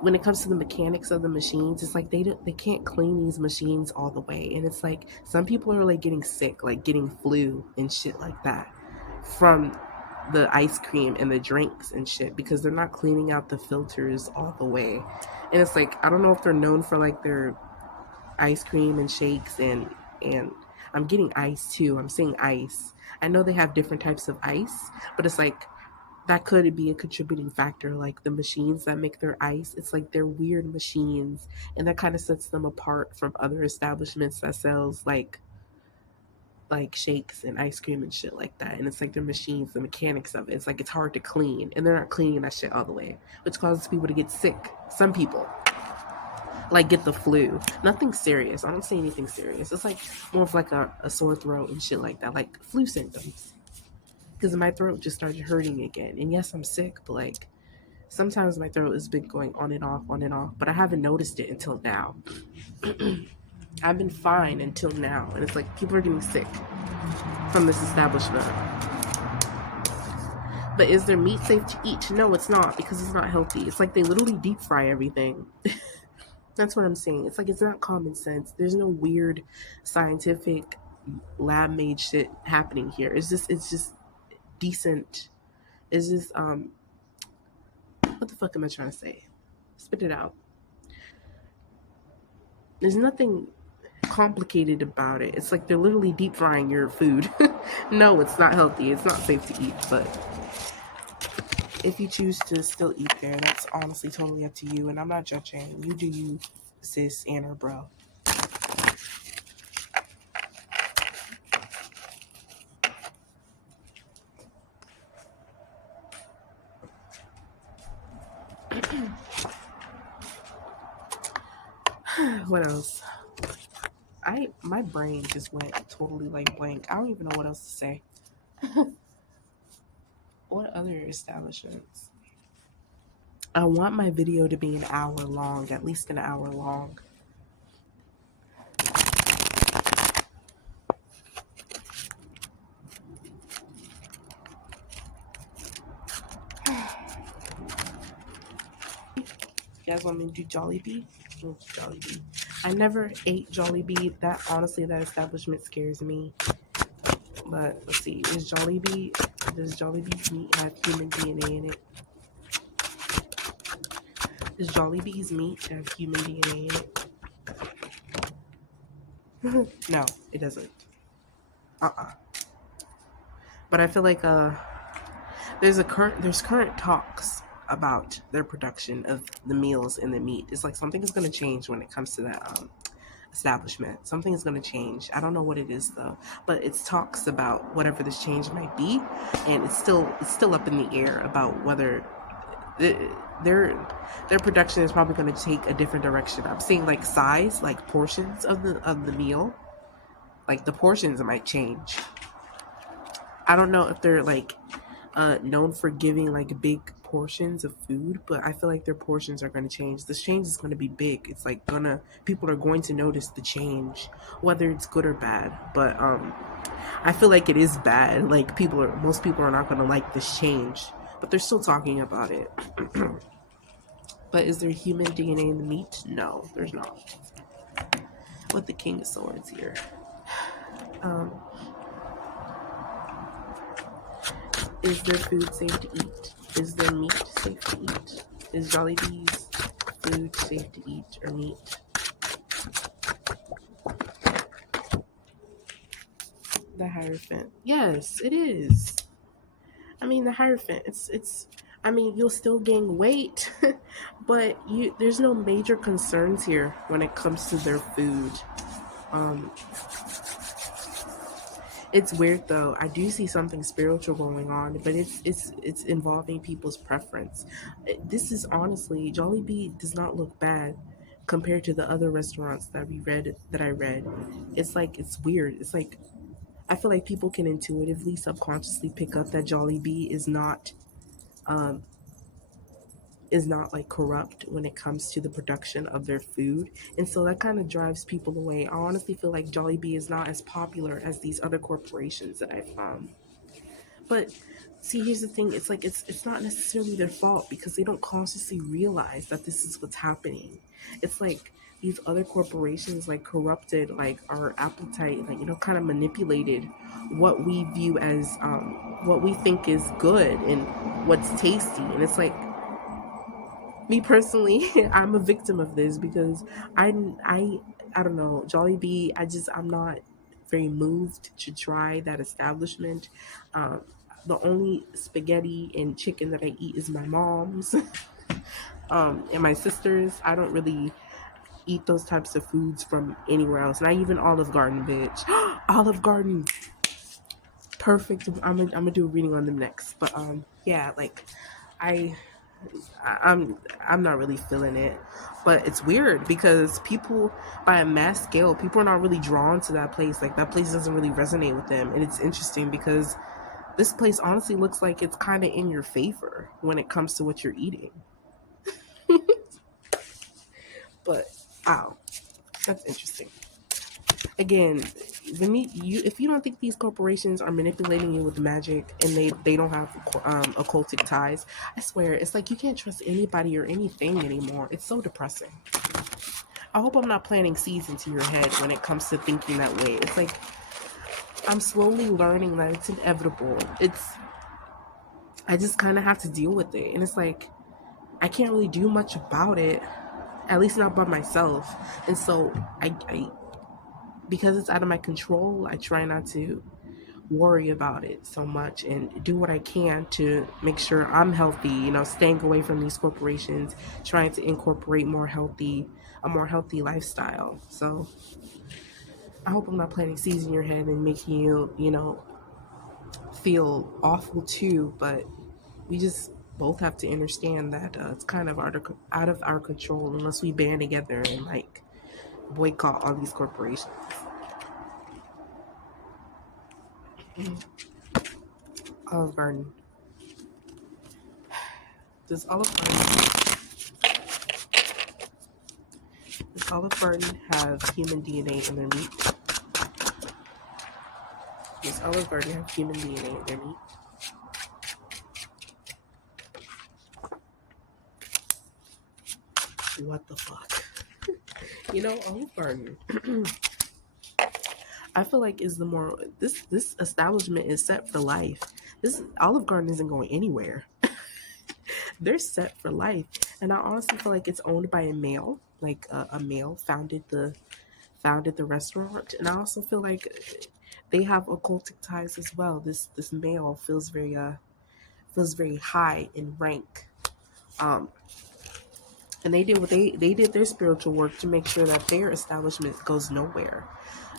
when it comes to the mechanics of the machines, it's like they can't clean these machines all the way, and it's like some people are, like, getting sick, like getting flu and shit like that from the ice cream and the drinks and shit, because they're not cleaning out the filters all the way. And it's like, I don't know if they're known for, like, their ice cream and shakes, and I'm getting ice too. I'm saying ice. I know they have different types of ice, but it's like that could be a contributing factor. Like, the machines that make their ice, it's like they're weird machines, and that kind of sets them apart from other establishments that sells like shakes and ice cream and shit like that. And it's like their machines, the mechanics of it, it's like it's hard to clean, and they're not cleaning that shit all the way, which causes people to get sick. Some people, like, get the flu. Nothing serious. I don't say anything serious. It's like more of like a sore throat and shit like that, like flu symptoms. Because my throat just started hurting again. And yes, I'm sick, but, like, sometimes my throat has been going on and off, but I haven't noticed it until now. I've been fine until now, and it's like people are getting sick from this establishment. But is their meat safe to eat? No, it's not, because it's not healthy. It's like they literally deep fry everything. That's what I'm saying. It's like, it's not common sense. There's no weird scientific lab made shit happening here. It's just decent. It's just what the fuck am I trying to say? Spit it out. There's nothing complicated about it. It's like they're literally deep frying your food. No, it's not healthy. It's not safe to eat. But if you choose to still eat there, that's honestly totally up to you, and I'm not judging. You do you, sis and or bro. What else? My brain just went totally, like, blank. I don't even know what else to say. What other establishments? I want my video to be an hour long, at least an hour long. You guys want me to do Jollibee? Jollibee. I never ate Jollibee. That establishment scares me. But let's see. Does Jollibee's meat have human DNA in it? Does Jollibee's meat have human DNA in it? No, it doesn't. But I feel like there's current talks about their production of the meals and the meat. It's like something is going to change when it comes to that establishment. Something is going to change. I don't know what it is though, but it's talks about whatever this change might be, and it's still up in the air about whether It, their their production is probably going to take a different direction. I'm seeing like size, like portions of the meal, like the portions might change. I don't know if they're like known for giving like big portions of food, but I feel like their portions are going to change. This change is going to be big. It's like gonna people are going to notice the change, whether it's good or bad. But I feel like it is bad. Like most people are not going to like this change, but they're still talking about it. But is there human DNA in the meat? No, there's not. With the King of Swords here. Um, is their food safe to eat? Is their meat safe to eat? Is Jollibee's food safe to eat or meat? The Hierophant. Yes, it is. I mean, the Hierophant. It's. I mean, you'll still gain weight, but there's no major concerns here when it comes to their food. Um, It's weird though. I do see something spiritual going on, but it's involving people's preference. This is honestly, Jollibee does not look bad compared to the other restaurants that I read. It's like it's weird. It's like I feel like people can intuitively, subconsciously pick up that Jollibee um, is not like corrupt when it comes to the production of their food. And so that kind of drives people away. I honestly feel like Jollibee is not as popular as these other corporations that I've found. But see, here's the thing, it's like it's not necessarily their fault because they don't consciously realize that this is what's happening. It's like these other corporations like corrupted like our appetite, like kind of manipulated what we view as what we think is good and what's tasty. And it's like me personally, I'm a victim of this because I I I don't know, Jollibee. I'm not very moved to try that establishment. Um, the only spaghetti and chicken that I eat is my mom's, and my sister's. I don't really eat those types of foods from anywhere else. Not even Olive Garden, bitch. Olive Garden, perfect. I'm gonna do a reading on them next. But yeah, like I I'm not really feeling it. But it's weird because people, by a mass scale, people are not really drawn to that place. Like that place doesn't really resonate with them, and it's interesting because this place honestly looks like it's kind of in your favor when it comes to what you're eating. But wow, that's interesting. Again, if you don't think these corporations are manipulating you with magic and they don't have occultic ties, I swear it's like you can't trust anybody or anything anymore. It's so depressing. I hope I'm not planting seeds into your head when it comes to thinking that way. It's like I'm slowly learning that it's inevitable. I just kind of have to deal with it, and it's like I can't really do much about it, at least not by myself. And so I because it's out of my control, I try not to worry about it so much and do what I can to make sure I'm healthy, staying away from these corporations, trying to incorporate a more healthy lifestyle. So I hope I'm not planting seeds in your head and making you, feel awful too, but we just both have to understand that it's kind of out of our control unless we band together and like boycott all these corporations. Olive Garden. Does Olive Garden does Olive Garden have human DNA in their meat? Does Olive Garden have human DNA in their meat? What the fuck? Olive Garden. I feel like is the more this establishment is set for life. This Olive Garden isn't going anywhere. They're set for life, and I honestly feel like it's owned by a male. Like a male founded the restaurant, and I also feel like they have occultic ties as well. This male feels very high in rank. Um, and they did their spiritual work to make sure that their establishment goes nowhere.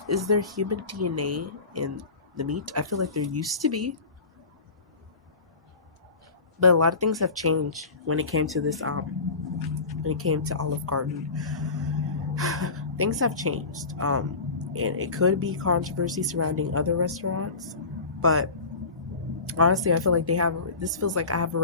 Is there human DNA in the meat? I feel like there used to be. But a lot of things have changed when it came to this when it came to Olive Garden. Things have changed. And it could be controversy surrounding other restaurants, but honestly, I feel like this feels like I have a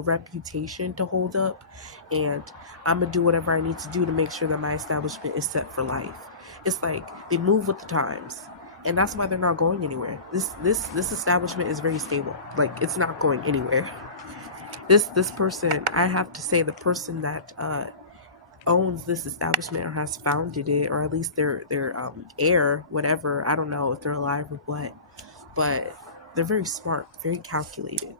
reputation to hold up, and I'm gonna do whatever I need to do to make sure that my establishment is set for life. It's like they move with the times, and that's why they're not going anywhere. This establishment is very stable. Like, it's not going anywhere. This person, I have to say, the person that owns this establishment or has founded it, or at least their heir, whatever. I don't know if they're alive or what, but they're very smart, very calculated,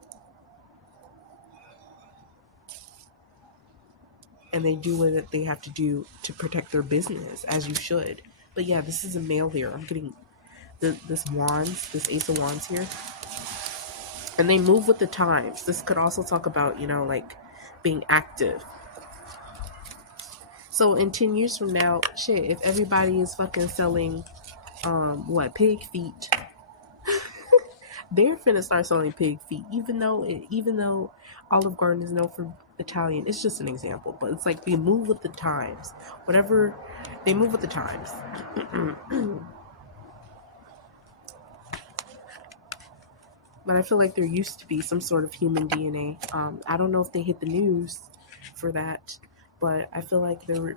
and they do what they have to do to protect their business, as you should. But yeah, this is a male here. I'm getting this Ace of Wands here, and they move with the times. This could also talk about, like being active. So in 10 years from now, shit, if everybody is fucking selling, pig feet, they're finna start selling pig feet. Even though Olive Garden is known for Italian, it's just an example. But it's like they move with the times. Whatever, they move with the times. But I feel like there used to be some sort of human DNA. I don't know if they hit the news for that, but I feel like their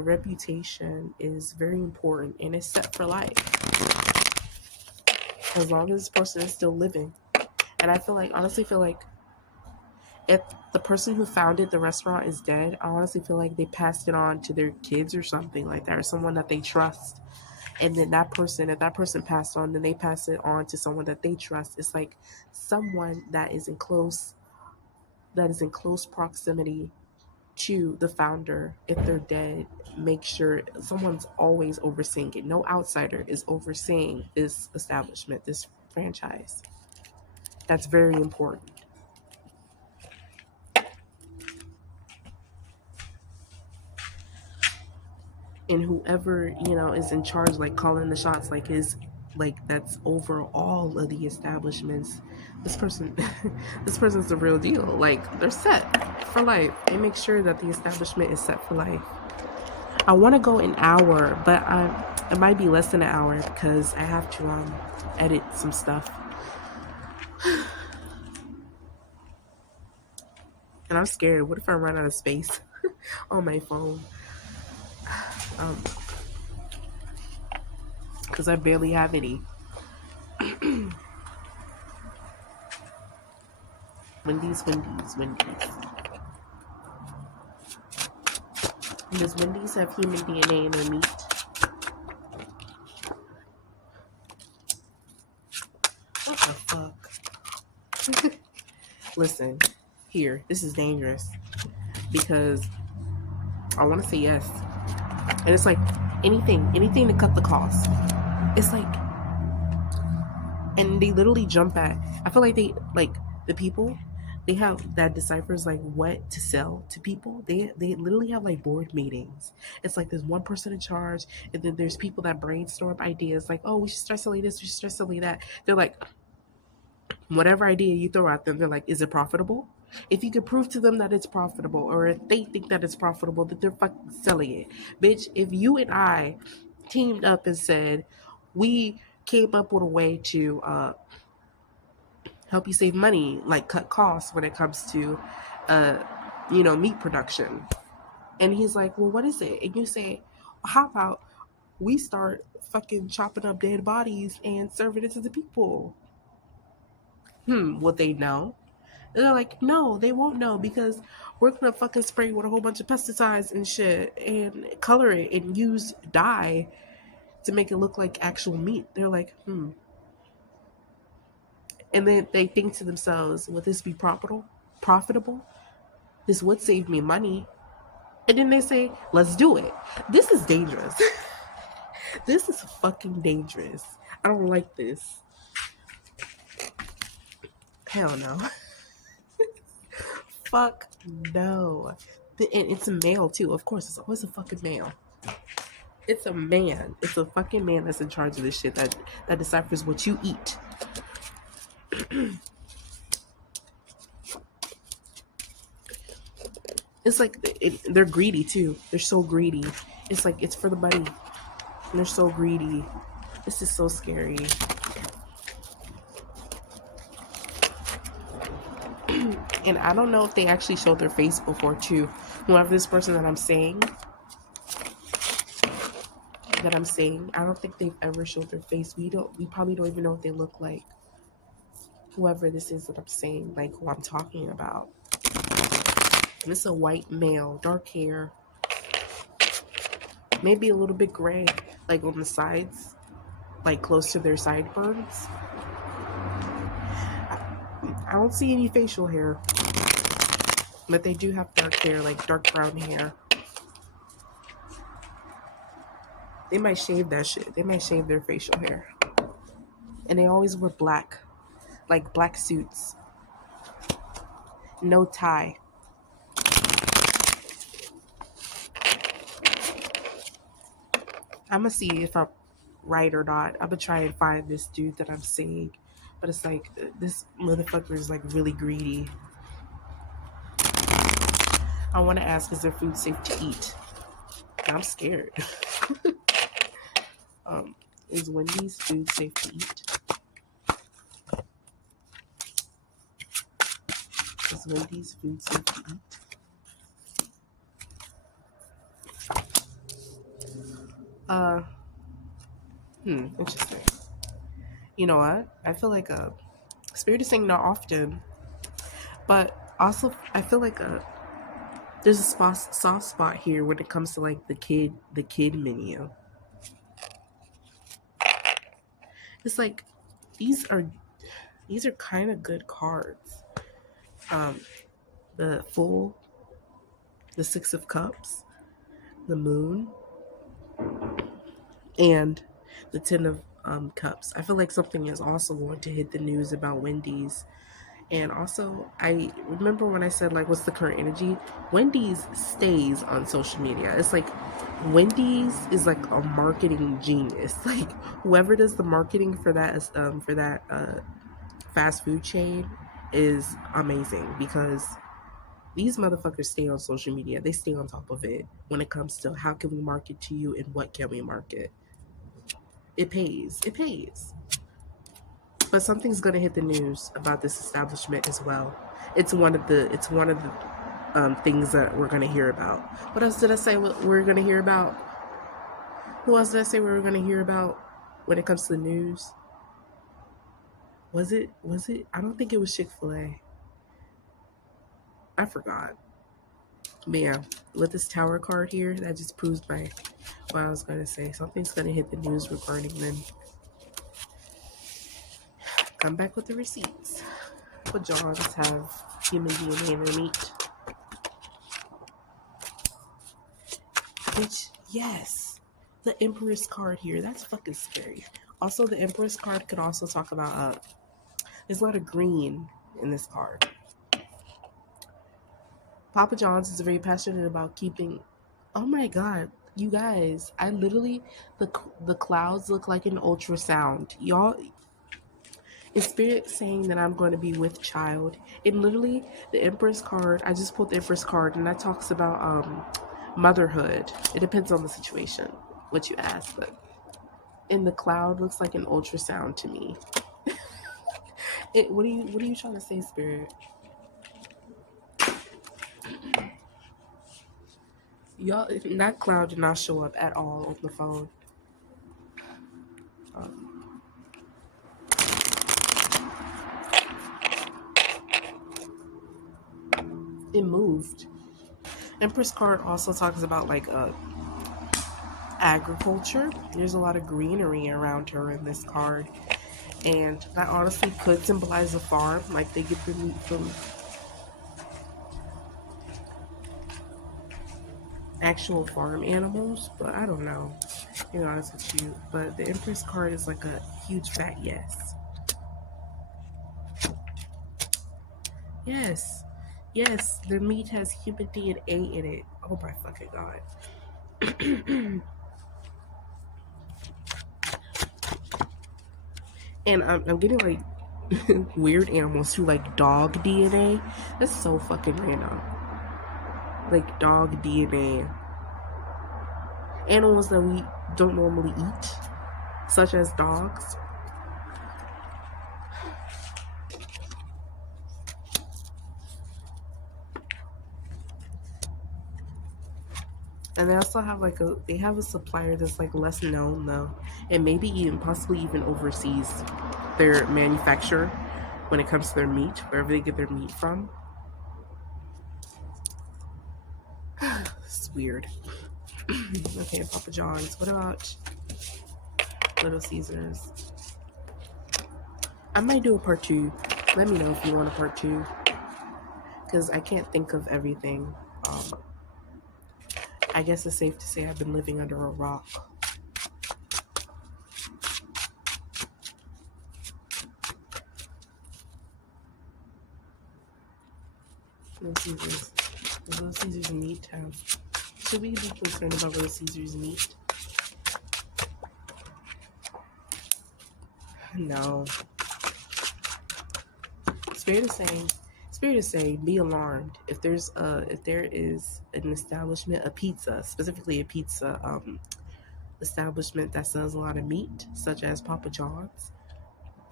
reputation is very important and it's set for life as long as this person is still living. And I honestly feel like if the person who founded the restaurant is dead, I honestly feel like they passed it on to their kids or something like that, or someone that they trust. And then if that person passed on, then they pass it on to someone that they trust. It's like someone that is in close proximity to the founder. If they're dead, make sure someone's always overseeing it. No outsider is overseeing this establishment, this franchise. That's very important. And whoever, is in charge, like calling the shots, that's over all of the establishments, this person this person's the real deal. Like, they're set for life. They make sure that the establishment is set for life. I want to go an hour, but it might be less than an hour because I have to edit some stuff. And I'm scared. What if I run out of space on my phone? Because I barely have any. Wendy's. Does Wendy's have human DNA in their meat? What the fuck? Listen, here, this is dangerous because I want to say yes. And it's like anything to cut the cost. It's like, and they literally jump at, I feel like the people, they have that deciphers like what to sell to people. They literally have like board meetings. It's like there's one person in charge, and then there's people that brainstorm ideas like, oh, we should start selling this, we should start selling that. They're like, whatever idea you throw at them, they're like, is it profitable? If you can prove to them that it's profitable, or if they think that it's profitable, that they're fucking selling it. Bitch, if you and I teamed up and said, we came up with a way to help you save money, like cut costs when it comes to, meat production. And he's like, well, what is it? And you say, how about we start fucking chopping up dead bodies and serving it to the people? Will they know? And they're like, no, they won't know because we're gonna fucking spray with a whole bunch of pesticides and shit and color it and use dye to make it look like actual meat. They're like, And then they think to themselves, would this be profitable? This would save me money. And then they say, let's do it. This is dangerous. This is fucking dangerous. I don't like this. Hell no. Fuck no. And it's a male too. Of course, it's always a fucking male. It's a man. It's a fucking man that's in charge of this shit that deciphers what you eat. It's like they're greedy too. They're so greedy. It's like it's for the money, and they're so greedy. This is so scary. And I don't know if they actually showed their face before too. Whoever this person that I'm saying, I don't think they've ever showed their face. We probably don't even know what they look like. Whoever this is that I'm saying, like who I'm talking about. And it's a white male, dark hair, maybe a little bit gray, like on the sides, like close to their sideburns. I don't see any facial hair, but they do have dark hair, like dark brown hair. They might shave that shit. They might shave their facial hair. And they always wear black, like black suits. No tie. I'm gonna see if I'm right or not. I'm gonna try and find this dude that I'm saying. But it's like, this motherfucker is like really greedy. I want to ask, is their food safe to eat? I'm scared. Is Wendy's food safe to eat? Is Wendy's food safe to eat? Interesting. You know what? I feel like Spirit is saying not often, but also I feel like there's a soft spot here when it comes to like the kid menu. It's like these are kind of good cards. The Six of Cups, the Moon, and the Ten of Cups. I feel like something is also going to hit the news about Wendy's. And also, I remember when I said, like, what's the current energy? Wendy's stays on social media. It's like Wendy's is like a marketing genius. Like, whoever does the marketing for that fast food chain is amazing, because these motherfuckers stay on social media. They stay on top of it when it comes to how can we market to you and what can we market. It pays. It pays. But something's gonna hit the news about this establishment as well. It's one of the things that we're gonna hear about. What else did I say? What we're gonna hear about? Who else did I say we were gonna hear about when it comes to the news? Was it? I don't think it was Chick-fil-A. I forgot. But yeah, with this tower card here, that just proves what I was gonna say. Something's gonna hit the news regarding them. Come back with the receipts. But Johns have human DNA in their meat. Which, yes, the Empress card here, that's fucking scary. Also, the Empress card could also talk about, there's a lot of green in this card. Papa John's is very passionate about keeping, oh my god, you guys, I literally, the clouds look like an ultrasound. Y'all, is Spirit saying that I'm going to be with child? And literally, the Empress card, I just pulled the Empress card, and that talks about motherhood. It depends on the situation, what you ask, but in the cloud looks like an ultrasound to me. What are you trying to say, Spirit? Y'all, that cloud did not show up at all on the phone. It moved. Empress card also talks about like agriculture. There's a lot of greenery around her in this card, and that honestly could symbolize a farm, like they get the meat from actual farm animals, but I don't know, to be honest with you. But the Empress card is like a huge fat yes. Yes, the meat has human DNA in it. Oh my fucking god. And I'm getting like weird animals too, like dog DNA. That's so fucking random. like dog DNA, animals that we don't normally eat, such as dogs. And they also have like they have a supplier that's like less known though, and maybe even possibly even overseas their manufacturer when it comes to their meat, wherever they get their meat from. It's weird. Okay, Papa John's. What about Little Caesars? I might do a part two. Let me know if you want a part two, because I can't think of everything. I guess it's safe to say I've been living under a rock. Little Caesars. Does Little Caesars meat have? Should we be concerned about Little Caesars meat? No. Spirit is saying, be alarmed if there is an establishment, a pizza, specifically a pizza establishment that sells a lot of meat, such as Papa John's.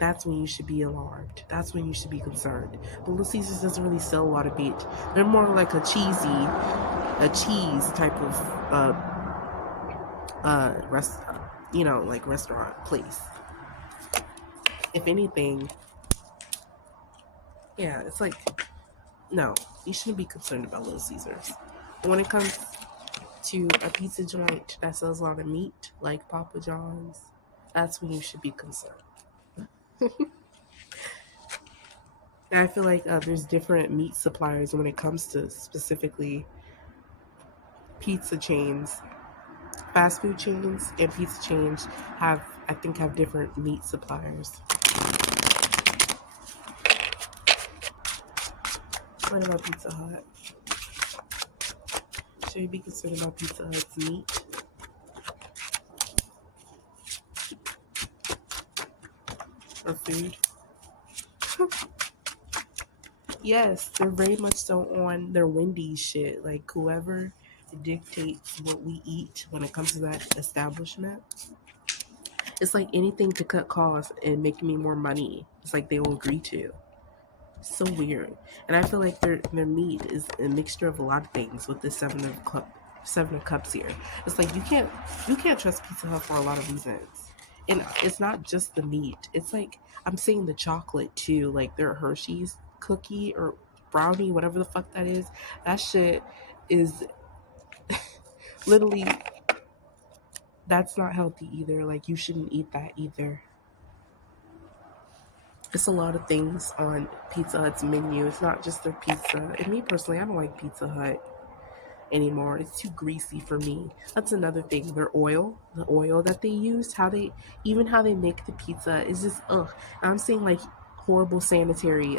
That's when you should be alarmed. That's when you should be concerned. But Little Caesars doesn't really sell a lot of meat. They're more like a cheese type of like restaurant place. If anything, yeah, it's like, no, you shouldn't be concerned about Little Caesars. But when it comes to a pizza joint that sells a lot of meat, like Papa John's, that's when you should be concerned. And I feel like there's different meat suppliers when it comes to specifically pizza chains. Fast food chains and pizza chains have different meat suppliers. What about Pizza Hut? Should we be concerned about Pizza Hut's meat? Or food? Yes, they're very much so on their Wendy's shit. Like, whoever dictates what we eat when it comes to that establishment, it's like anything to cut costs and make me more money. It's like they will agree to. So weird. And I feel like their meat is a mixture of a lot of things with the seven of cups here. It's like you can't trust Pizza Hut for a lot of reasons. And it's not just the meat. It's like I'm saying the chocolate too. Like their Hershey's cookie or brownie, whatever the fuck that is. That shit is literally, that's not healthy either. Like you shouldn't eat that either. It's a lot of things on Pizza Hut's menu. It's not just their pizza. And me personally, I don't like Pizza Hut anymore. It's too greasy for me. That's another thing. The oil that they use, how they make the pizza is just ugh. I'm seeing like horrible sanitary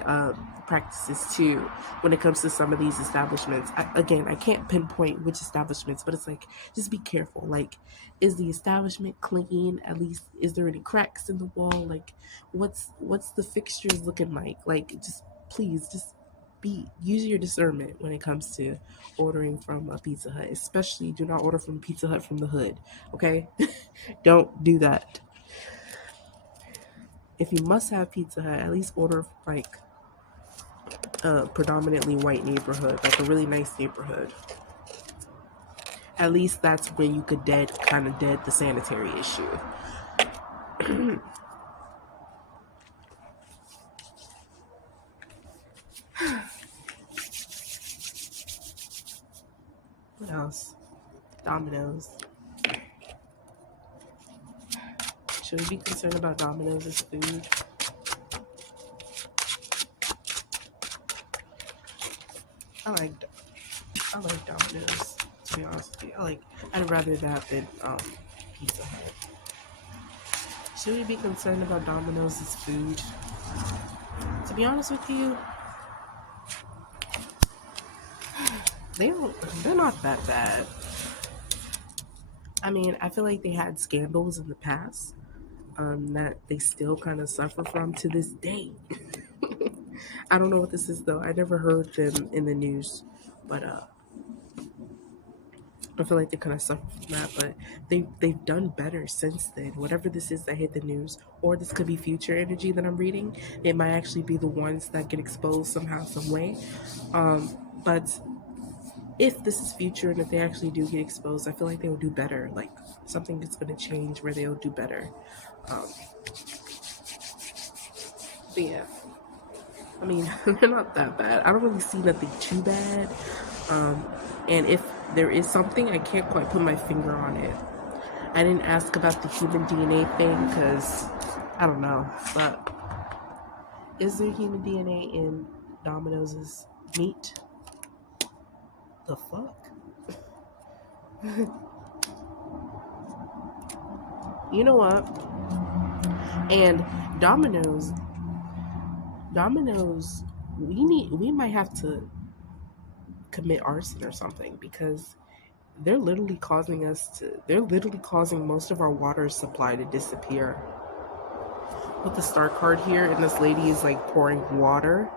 practices too when it comes to some of these establishments. I can't pinpoint which establishments, but it's like just be careful. Like, is the establishment clean? At least, is there any cracks in the wall? Like, what's the fixtures looking like? Like, just please, just use your discernment when it comes to ordering from a Pizza Hut. Especially, do not order from Pizza Hut from the hood. Okay, don't do that. If you must have Pizza Hut, at least order like a predominantly white neighborhood, like a really nice neighborhood. At least that's when you could dead the sanitary issue. What else? Dominoes. Should we be concerned about Domino's' food? I like Domino's, to be honest with you. I'd rather that than Pizza Hut. Should we be concerned about Domino's' food? To be honest with you, they're not that bad. I mean, I feel like they had scandals in the past that they still kind of suffer from to this day. I don't know what this is though. I never heard them in the news, but I feel like they could have suffered from that, but they've done better since then. Whatever this is that hit the news, or this could be future energy that I'm reading. It might actually be the ones that get exposed somehow, some way. But if this is future and if they actually do get exposed, I feel like they will do better. Like something is going to change where they'll do better. Um, but yeah, I mean, they're not that bad. I don't really see nothing too bad. And if there is something, I can't quite put my finger on it. I didn't ask about the human DNA thing because I don't know. But is there human DNA in Domino's meat? The fuck? You know what? And Domino's, we might have to commit arson or something because they're literally causing most of our water supply to disappear. With the star card here, and this lady is like pouring water.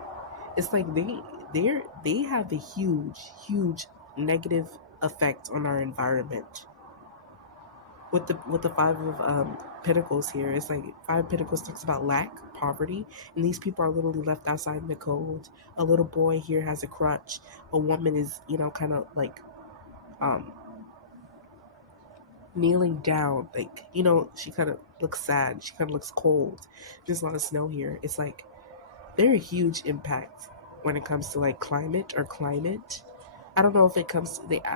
It's like they have a huge negative effect on our environment. With the five of pentacles here, it's like five of pentacles talks about lack, poverty, and these people are literally left outside in the cold. A little boy here has a crutch. A woman is, kind of like um kneeling down, like, she kind of looks sad, she kind of looks cold. There's a lot of snow here. It's like they're a huge impact when it comes to like climate. I don't know if I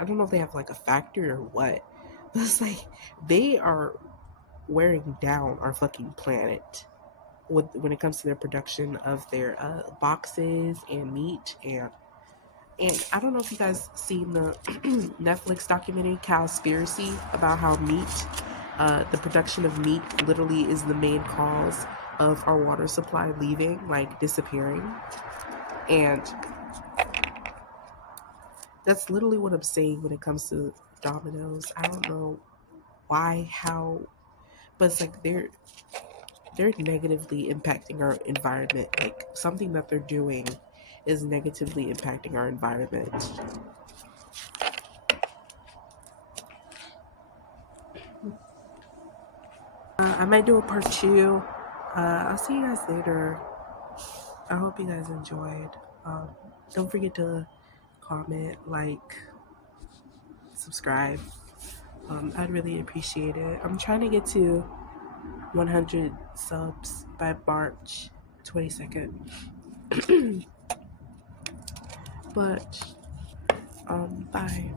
don't know if they have like a factory or what, but it's like they are wearing down our fucking planet when it comes to their production of their boxes and meat. And I don't know if you guys seen the Netflix documentary Cowspiracy about how the production of meat literally is the main cause of our water supply leaving, like disappearing. And that's literally what I'm saying when it comes to Domino's. I don't know why, how, but it's like they're negatively impacting our environment. Like something that they're doing is negatively impacting our environment. I might do a part 2. I'll see you guys later. I hope you guys enjoyed. Don't forget to comment, like, subscribe. I'd really appreciate it. I'm trying to get to 100 subs by March 22nd. But, bye.